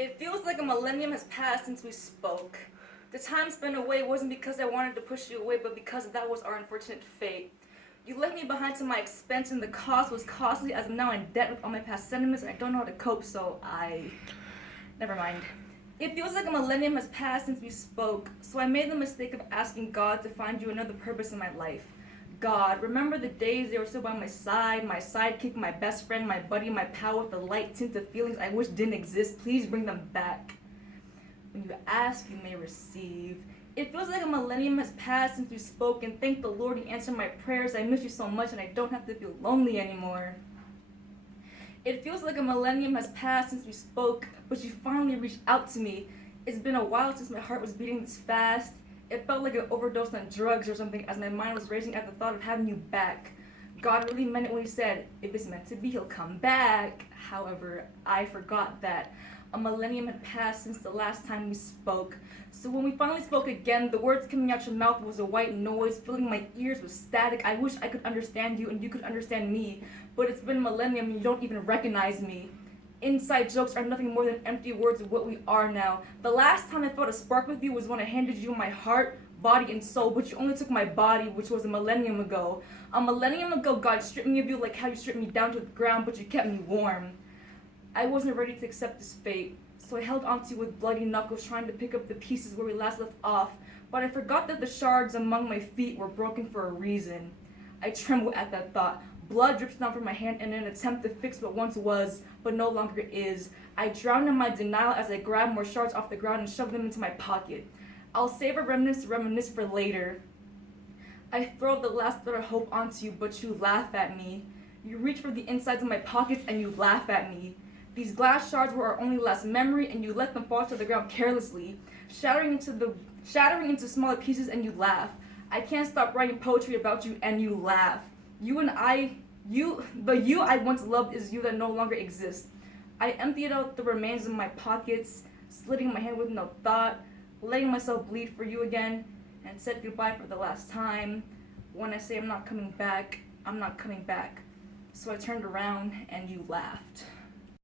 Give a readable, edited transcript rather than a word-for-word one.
It feels like a millennium has passed since we spoke. The time spent away wasn't because I wanted to push you away, but because that was our unfortunate fate. You left me behind to my expense, and the cost was costly as I'm now in debt with all my past sentiments, and I don't know how to cope, so I. Never mind. It feels like a millennium has passed since we spoke, so I made the mistake of asking God to find you another purpose in my life. God, remember the days they were still by my sidekick, my best friend, my buddy, my pal with the light tint of feelings I wish didn't exist. Please bring them back. When you ask, you may receive. It feels like a millennium has passed since we spoke, and thank the Lord He answered my prayers. I miss you so much, and I don't have to feel lonely anymore. It feels like a millennium has passed since we spoke, but you finally reached out to me. It's been a while since my heart was beating this fast. It felt like an overdose on drugs or something as my mind was racing at the thought of having you back. God really meant it when He said, if it's meant to be, He'll come back. However, I forgot that. A millennium had passed since the last time we spoke. So when we finally spoke again, the words coming out your mouth was a white noise, filling my ears with static. I wish I could understand you and you could understand me, but it's been a millennium and you don't even recognize me. Inside jokes are nothing more than empty words of what we are now. The last time I felt a spark with you was when I handed you my heart, body, and soul, but you only took my body, which was a millennium ago. A millennium ago, God stripped me of you like how you stripped me down to the ground, but you kept me warm. I wasn't ready to accept this fate, so I held onto you with bloody knuckles, trying to pick up the pieces where we last left off, but I forgot that the shards among my feet were broken for a reason. I trembled at that thought. Blood drips down from my hand in an attempt to fix what once was, but no longer is. I drown in my denial as I grab more shards off the ground and shove them into my pocket. I'll save a remnants to reminisce for later. I throw the last thread of hope onto you, but you laugh at me. You reach for the insides of my pockets and you laugh at me. These glass shards were our only last memory, and you let them fall to the ground carelessly, shattering into smaller pieces, and you laugh. I can't stop writing poetry about you, and you laugh. The you I once loved is you that no longer exists. I emptied out the remains of my pockets, slitting my hand with no thought, letting myself bleed for you again, and said goodbye for the last time. When I say I'm not coming back, I'm not coming back. So I turned around and you laughed.